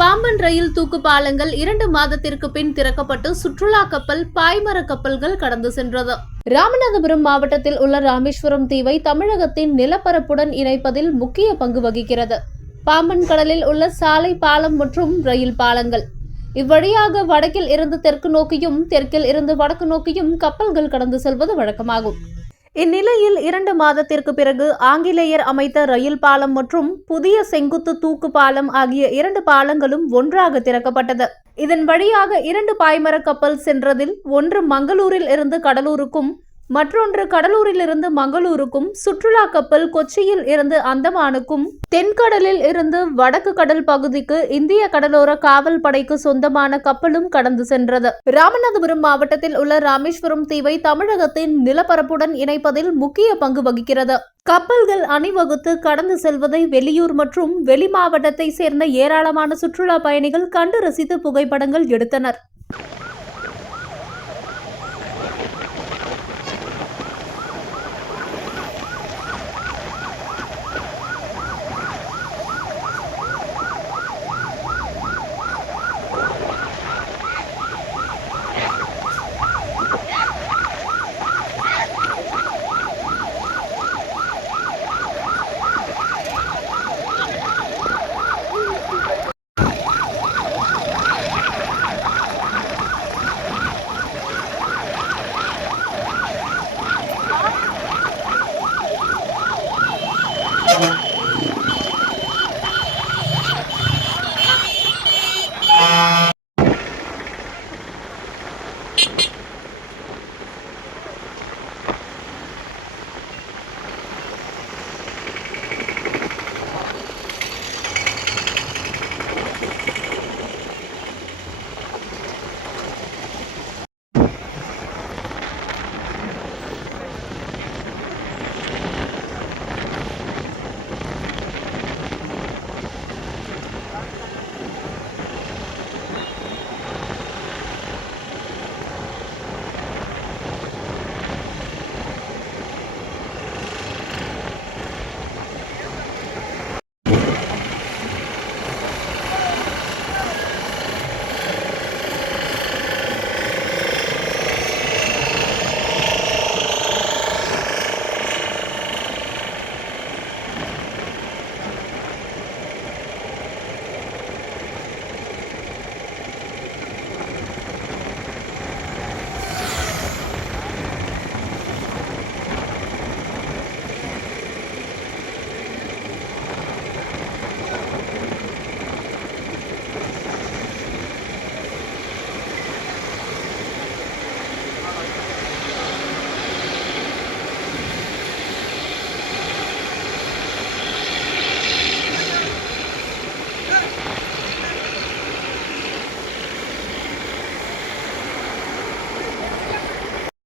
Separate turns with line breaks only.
பாம்பன் ரயில் தூக்கு பாலங்கள் இரண்டு மாதத்திற்கு பின் திறக்கப்பட்டு சுற்றுலா கப்பல் பாய்மர கப்பல்கள் கடந்து சென்றது. ராமநாதபுரம் மாவட்டத்தில் உள்ள ராமேஸ்வரம் தீவை தமிழகத்தின் நிலப்பரப்புடன் இணைப்பதில் முக்கிய பங்கு வகிக்கிறது. பாம்பன் கடலில் உள்ள சாலை பாலம் மற்றும் ரயில் பாலங்கள். இவ்வழியாக வடக்கில் இருந்து தெற்கு நோக்கியும் தெற்கில் இருந்து வடக்கு நோக்கியும் கப்பல்கள் கடந்து செல்வது வழக்கமாகும். இந்நிலையில் இரண்டு மாதத்திற்கு பிறகு ஆங்கிலேயர் அமைத்த ரயில் பாலம் மற்றும் புதிய செங்குத்து தூக்கு பாலம் ஆகிய இரண்டு பாலங்களும் ஒன்றாக திறக்கப்பட்டது. இதன் வழியாக இரண்டு பாய்மர கப்பல் சென்றதில் ஒன்று மங்களூரில் இருந்து கடலூருக்கும் மற்றொன்று கடலூரிலிருந்து மங்களூருக்கும் சுற்றுலா கப்பல் கொச்சியில் இருந்து அந்தமானுக்கும் தென்கடலில் இருந்து வடக்கு கடல் பகுதிக்கு இந்திய கடலோர காவல் படைக்கு சொந்தமான கப்பலும் கடந்து சென்றது. ராமநாதபுரம் மாவட்டத்தில் உள்ள ராமேஸ்வரம் தீவை தமிழகத்தின் நிலப்பரப்புடன் இணைப்பதில் முக்கிய பங்கு வகிக்கிறது. கப்பல்கள் அணிவகுத்து கடந்து செல்வதை வெளியூர் மற்றும் வெளி மாவட்டத்தை சேர்ந்த ஏராளமான சுற்றுலா பயணிகள் கண்டு ரசித்து புகைப்படங்கள் எடுத்தனர்.